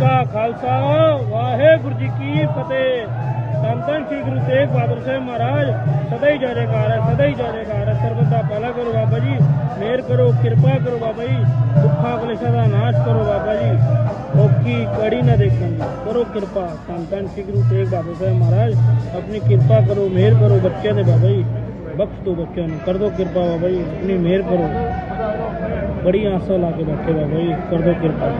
ਕਾ ਖਾਲਸਾ, ਵਾਹਿਗੁਰੂ ਜੀ ਕੀ ਫਤਿਹ। ਧੰਨ ਸ੍ਰੀ ਗੁਰੂ ਤੇਗ ਬਹਾਦਰ ਸਾਹਿਬ ਮਹਾਰਾਜ, ਸਦਾ ਹੀ ਜੈ ਜੈਕਾਰ ਹੈ, ਸਦਾ ਹੀ ਜੈਕਾਰ ਹੈ। ਸਰਬਤ ਦਾ ਭਲਾ ਕਰੋ ਬਾਬਾ ਜੀ, ਮਿਹਰ ਕਰੋ, ਕਿਰਪਾ ਕਰੋ ਬਾਬਾ ਜੀ, ਦੁੱਖਾਂ ਕਲੇਸ਼ਾਂ ਦਾ ਨਾਸ਼ ਕਰੋ ਬਾਬਾ ਜੀ। ਔਖੀ ਕੜੀ ਨਾ ਦੇਖਣ ਦੀ, ਕਰੋ ਕਿਰਪਾ। ਧੰਨ ਸ੍ਰੀ ਗੁਰੂ ਤੇਗ ਬਹਾਦਰ ਸਾਹਿਬ ਮਹਾਰਾਜ, ਆਪਣੀ ਕਿਰਪਾ ਕਰੋ, ਮਿਹਰ ਕਰੋ ਬੱਚਿਆਂ ਦੇ ਬਾਬਾ ਜੀ। ਬਖਸ਼ ਦੋ ਬੱਚਿਆਂ ਨੂੰ, ਕਰ ਦੋ ਕਿਰਪਾ ਬਾਬਾ ਜੀ, ਆਪਣੀ ਮਿਹਰ ਕਰੋ। ਬੜੀ ਆਸਾਂ ਲਾ ਕੇ ਬੈਠੇ ਬਾਬਾ ਜੀ, ਕਰ ਦੋ ਕਿਰਪਾ।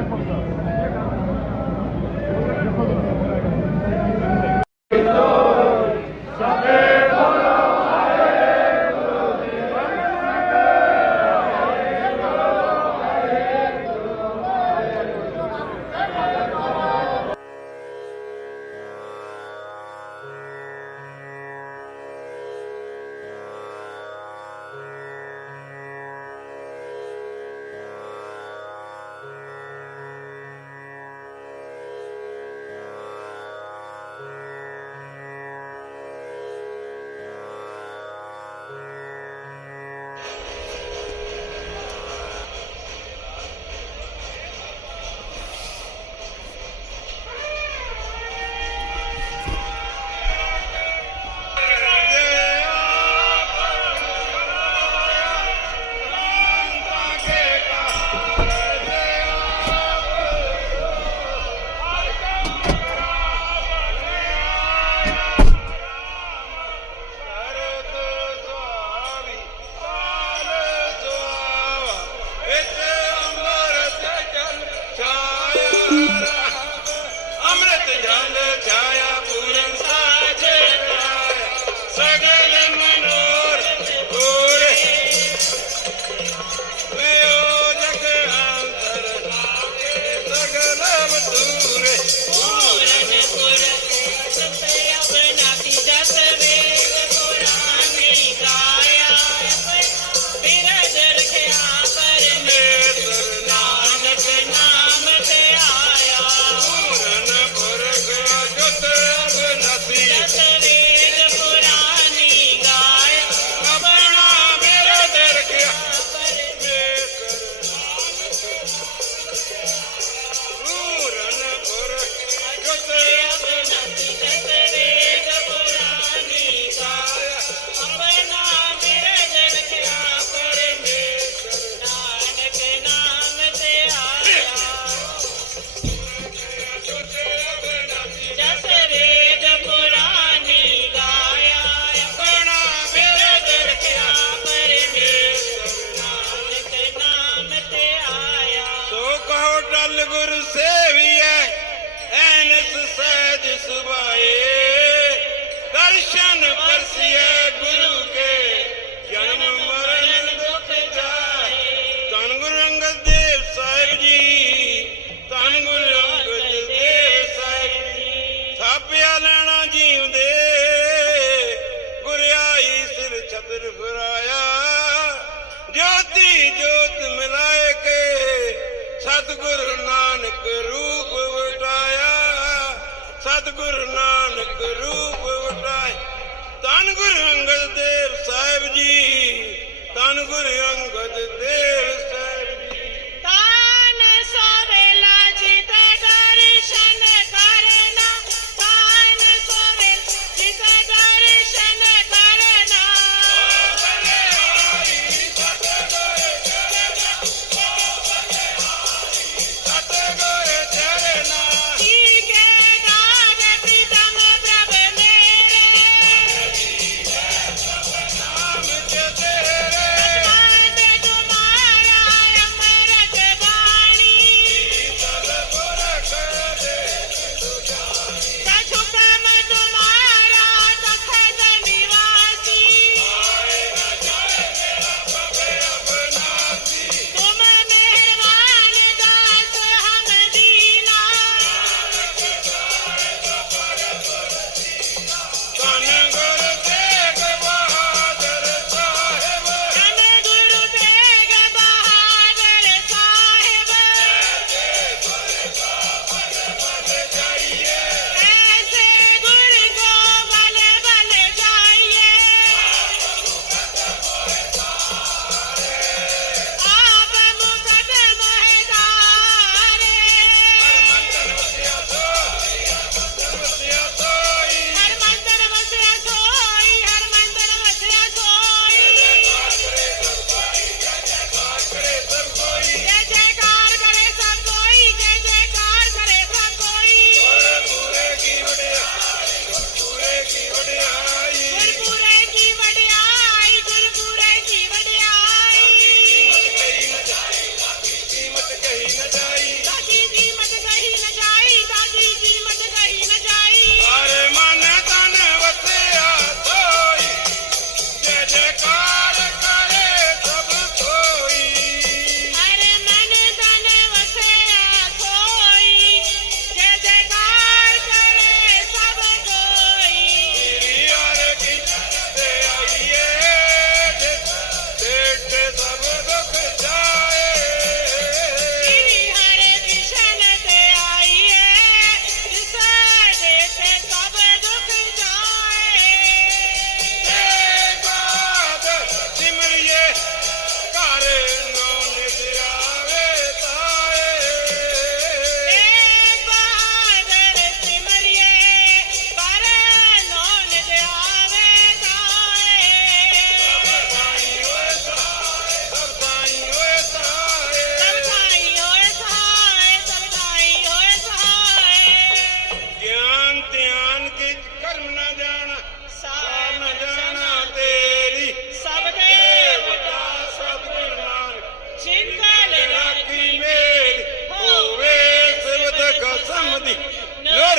ਧੰਨ ਗੁਰੂ Lord, Lord,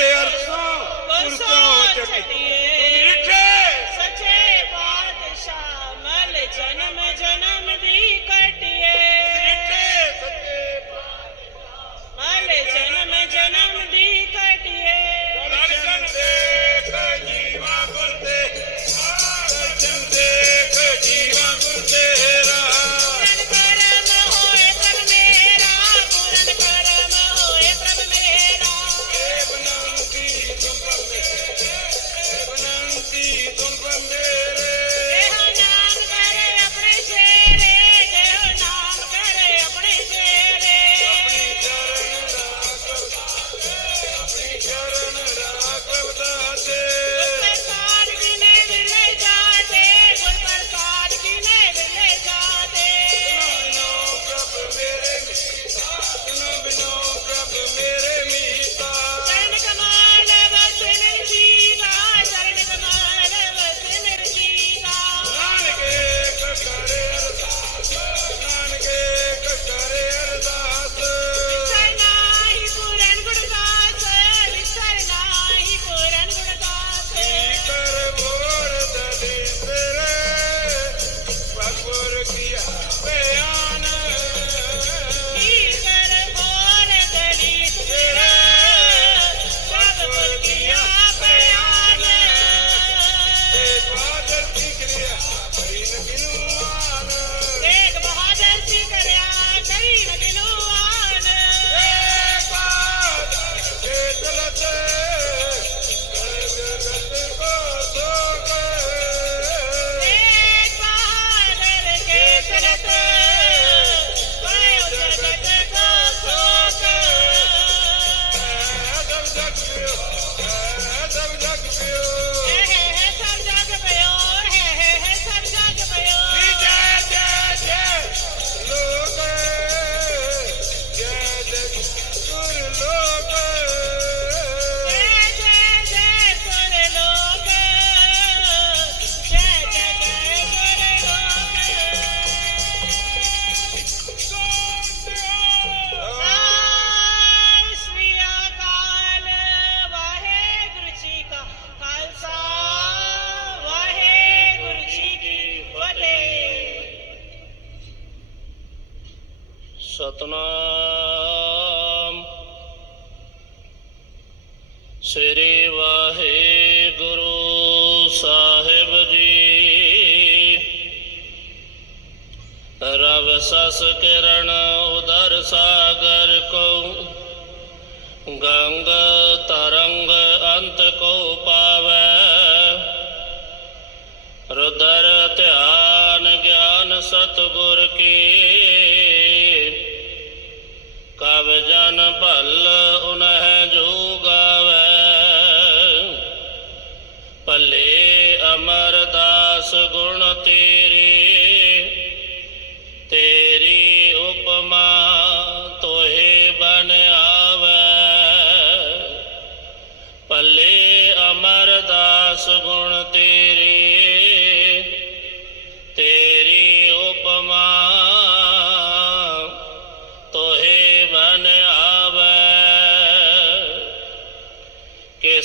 ਸਤਿਗੁਰ ਕੇ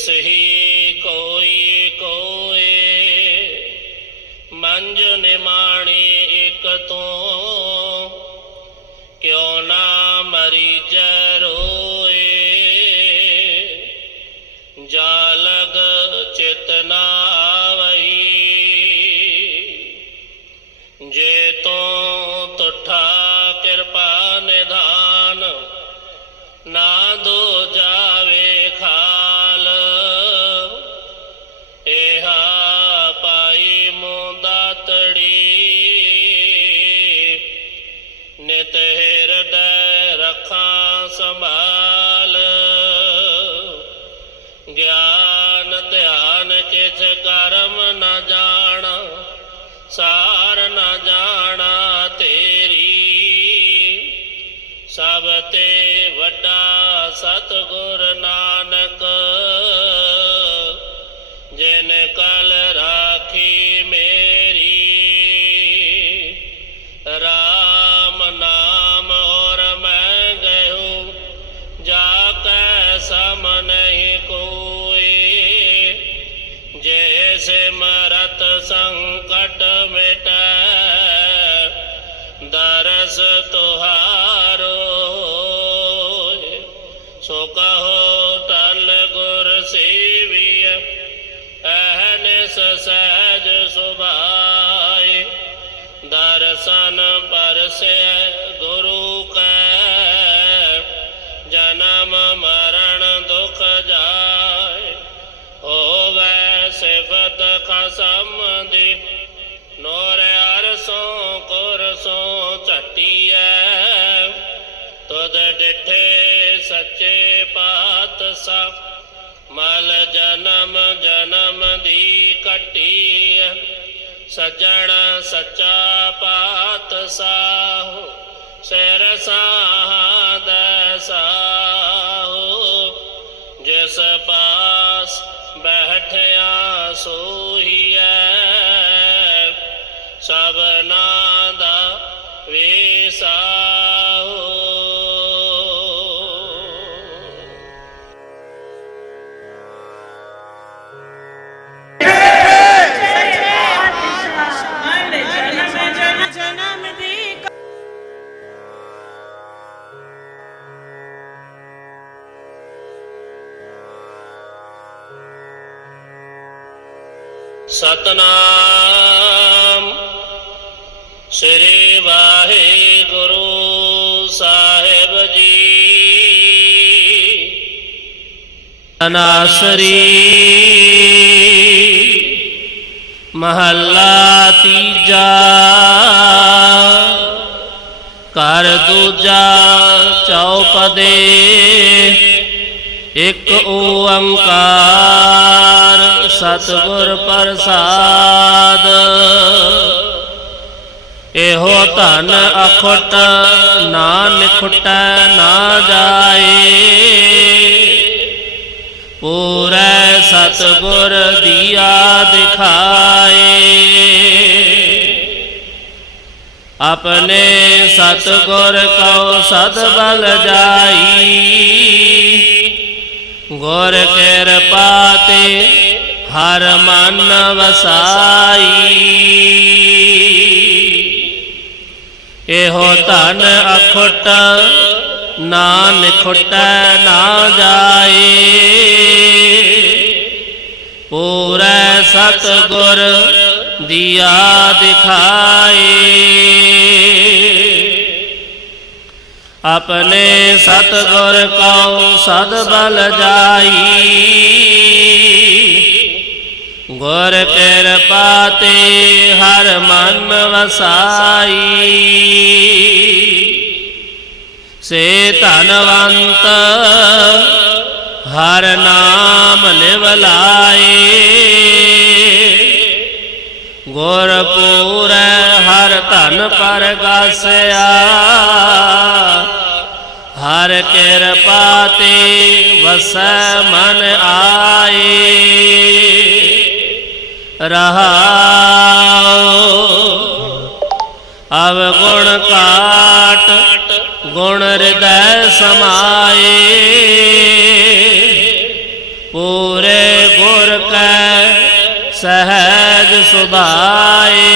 ਕਿਸ ਹੀ سماء ਖਸਮ ਦੀ ਨੋਰ ਅਰਸੋਂ ਕੁਰਸੋਂ ਝਟੀਐ। ਤੁਧ ਡਿਠੇ ਸੱਚੇ ਪਾਤਸ਼ਾਹ, ਮਲ ਜਨਮ ਜਨਮ ਦੀ ਕੱਟੀ ਸਜਣ ਸੱਚਾ ਪਾਤਸ਼ਾਹ, ਸਿਰ ਸਾਹ ਸਾਹੋ। ਜਿਸ ਪਾਸ ਬੈਠਿਆ ਸੋਹੀਐ ਸਭਨਾ ਦਾ ਵੇਸਾਹੋ ਜਨਮ ਜਨਮ ਦੀ ਸਤਨਾਮ ਅਨਾਸਰੀ ਮਹੱਲਾ ਤੀਜਾ ਕਰ ਦੂਜਾ, ਚੌਪਦੇ, ਇਕ ਓੰਕਾਰ, ਸਤਿਗੁਰ ਪ੍ਰਸਾਦ। ਇਹੋ ਧਨ ਅਖੁੱਟ ਨਾ ਨਿਖੁਟੈ ਨਾ ਜਾਏ। ਪੂਰੇ ਸਤਿਗੁਰ ਦੀਆ ਦਿਖਾਏ। ਆਪਣੇ ਸਤਿਗੁਰ ਕਉ ਸਦ ਬਲ ਜਾਈ। ਗੁਰ ਕਿਰਪਾ ਤੇ ਹਰ ਮਨ ਵਸਾਈ। ਇਹੋ ਧਨ ਅਖੁੱਟ ਨਾ ਨਿਖੁਟੈ ਨਾ ਜਾਏ। ਪੂਰੈ ਸਤ ਗੁਰ ਦੀਆ ਦਿਖਾਏ। ਆਪਣੇ ਸਤ ਗੁਰ ਕਉ ਸਦ ਬਲ ਜਾਈ। ਗੁਰ ਕਿਰਪਾ ਤੇ ਹਰ ਮਨ ਵਸਾਈ। ਸੇ ਧਨਵੰਤ, ਹਰ ਨਾਮ ਲਿਵ ਲਾਏ ਗੁਰ ਪੂਰੈ ਹਰ ਧਨ ਪਰਗਾਸਿਆ ਹਰ ਕਿਰਪਾ ਤੇ ਵਸੈ ਮਨ ਆਏ। ਰਹਾਉ, ਅਵਗੁਣ ਕਾਟ ਗੁਣ ਹਿਰਦੈ ਸਮਾਏ। ਪੂਰੇ ਗੁਰ ਕੈ ਸਹਿਜ ਸੁਭਾਏ।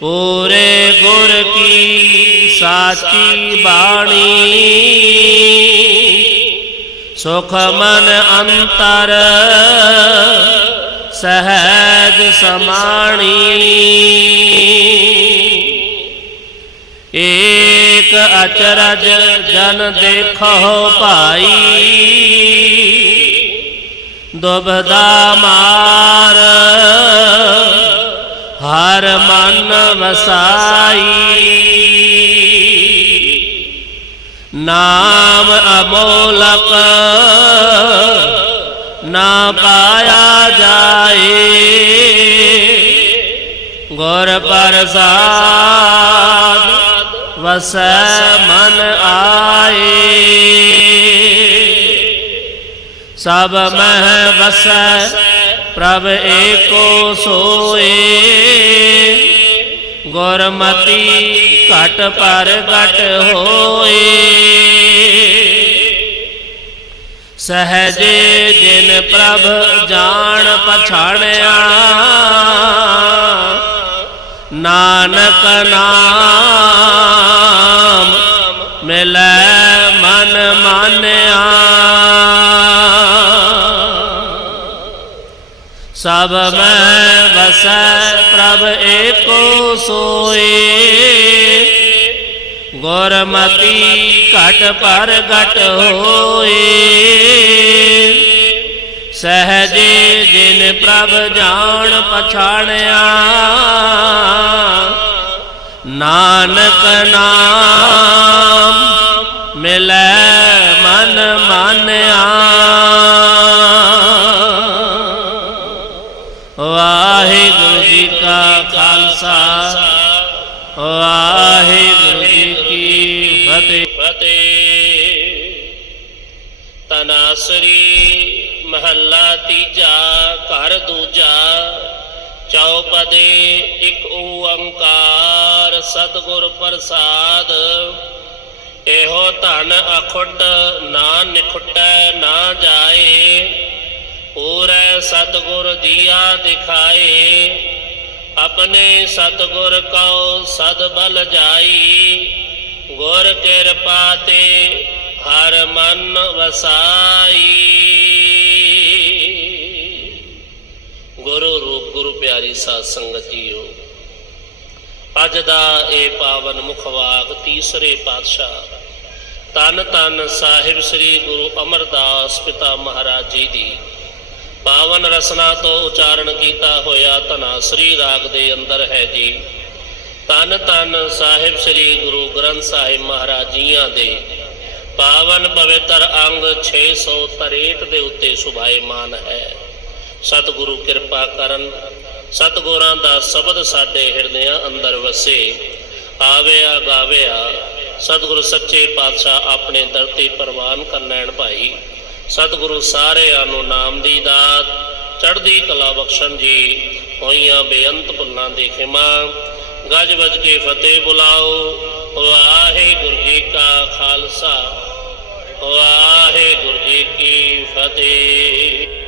ਪੂਰੇ ਗੁਰ ਕੀ ਸਾਚੀ ਬਾਣੀ। ਸੁਖ ਮਨ ਅੰਤਰ ਸਹਿਜ ਸਮਾਣੀ। ਏਕ ਅਚਰਜ ਜਨ ਦੇਖੋ ਭਾਈ। ਦੁਬਦਾ ਮਾਰ ਹਰ ਮਨ ਵਸਾਈ। ਨਾਮ ਅਮੋਲਕ ਨਾ ਪਾਇਆ ਜਾਏ। ਗੁਰ ਪ੍ਰਸਾਦ ਵਸੈ ਮਨ ਆਏ। ਸਭ ਮਹਿ ਵਸੈ, ਪ੍ਰਭ ਏਕੋ ਸੋਏ। ਗੁਰਮਤੀ ਘਟ ਪਰ ਘਟ ਹੋਏ। ਸਹਜੇ ਜਿਨ ਪ੍ਰਭ ਜਾਣ ਪਛਾਣਿਆ ਨਾਨਕ ਨਾਮ ਮਿਲੈ ਮਨ ਮਾਨਿਆ। ਸਭ ਮੈਂ ਵਸੈ ਪ੍ਰਭ ਏਕੋ ਸੋਏ। ਗੁਰਮਤੀ ਘਟ ਪਰ ਘਟ ਹੋਏ। ਸਹਜੇ ਜਿਨ ਪ੍ਰਭ ਜਾਣ ਪਛਾਣਿਆ। ਨਾਨਕ ਨਾਮ ਮਿਲੈ ਮਨ ਮਾਨਿਆ। ਮਹੱਲਾ ਤੀਜਾ, ਘਰ ਦੂਜਾ, ਚੌਪਦੇ ਇੱਕ ਓੰਕਾਰ, ਸਤਿਗੁਰ ਪ੍ਰਸਾਦ। ਇਹੋ ਧਨ ਅਖੁੱਟ ਨਾ ਨਿਖੁੱਟੈ, ਨਾ ਜਾਏ। ਪੂਰੈ ਸਤਿਗੁਰ ਦੀਆ ਦਿਖਾਏ। ਆਪਣੇ ਸਤਿਗੁਰ ਕਉ ਸਦ ਬਲ ਜਾਈ। ਗੁਰ ਕਿਰਪਾ ਤੇ ਹਰ ਮਨ ਵਸਾਈ। ਗੁਰੂ ਰੂਪ, ਗੁਰੂ ਪਿਆਰੀ ਸਾਧ ਸੰਗਤ ਜੀਓ, ਅੱਜ ਦਾ ਇਹ ਪਾਵਨ ਮੁਖਵਾਕ ਤੀਸਰੇ ਪਾਤਸ਼ਾਹ ਤਨ ਤਨ ਸਾਹਿਬ ਸ੍ਰੀ ਗੁਰੂ ਅਮਰਦਾਸ ਪਿਤਾ ਮਹਾਰਾਜ ਜੀ ਦੀ ਪਾਵਨ ਰਸਨਾ ਤੋਂ ਉਚਾਰਨ ਕੀਤਾ ਹੋਇਆ ਧਨਾਸਰੀ ਰਾਗ ਦੇ ਅੰਦਰ ਹੈ ਜੀ। ਤਨ ਤਨ ਸਾਹਿਬ ਸ੍ਰੀ ਗੁਰੂ ਗ੍ਰੰਥ ਸਾਹਿਬ ਮਹਾਰਾਜ ਜੀਆਂ ਦੇ ਪਾਵਨ ਪਵਿੱਤਰ ਅੰਗ 663 ਦੇ ਉੱਤੇ ਸੁਭਾਏਮਾਨ ਹੈ। ਸਤਿਗੁਰੂ ਕਿਰਪਾ ਕਰਨ, ਸਤਿਗੁਰਾਂ ਦਾ ਸ਼ਬਦ ਸਾਡੇ ਹਿਰਦਿਆਂ ਅੰਦਰ ਵਸੇ। ਆਵਿਆ ਗਾਵਿਆ, ਸਤਿਗੁਰ ਸੱਚੇ ਪਾਤਸ਼ਾਹ ਆਪਣੇ ਦਰ ਤੇ ਪ੍ਰਵਾਨ ਕਰਨੈਣ ਭਾਈ। ਸਤਿਗੁਰੂ ਸਾਰਿਆਂ ਨੂੰ ਨਾਮ ਦੀ ਦਾਤ, ਚੜ੍ਹਦੀ ਕਲਾ ਬਖਸ਼ਣ ਜੀ, ਹੋਈਆਂ ਬੇਅੰਤ ਭੁੱਲਾਂ ਦੀ ਖਿਮਾ। ਗੱਜ ਵੱਜ ਕੇ ਫਤਿਹ ਬੁਲਾਓ, ਵਾਹਿਗੁਰੂ ਜੀ ਕਾ ਖਾਲਸਾ। ਵਾਹਿਗੁਰੂ ਜੀ ਕੀ ਫਤਿਹ।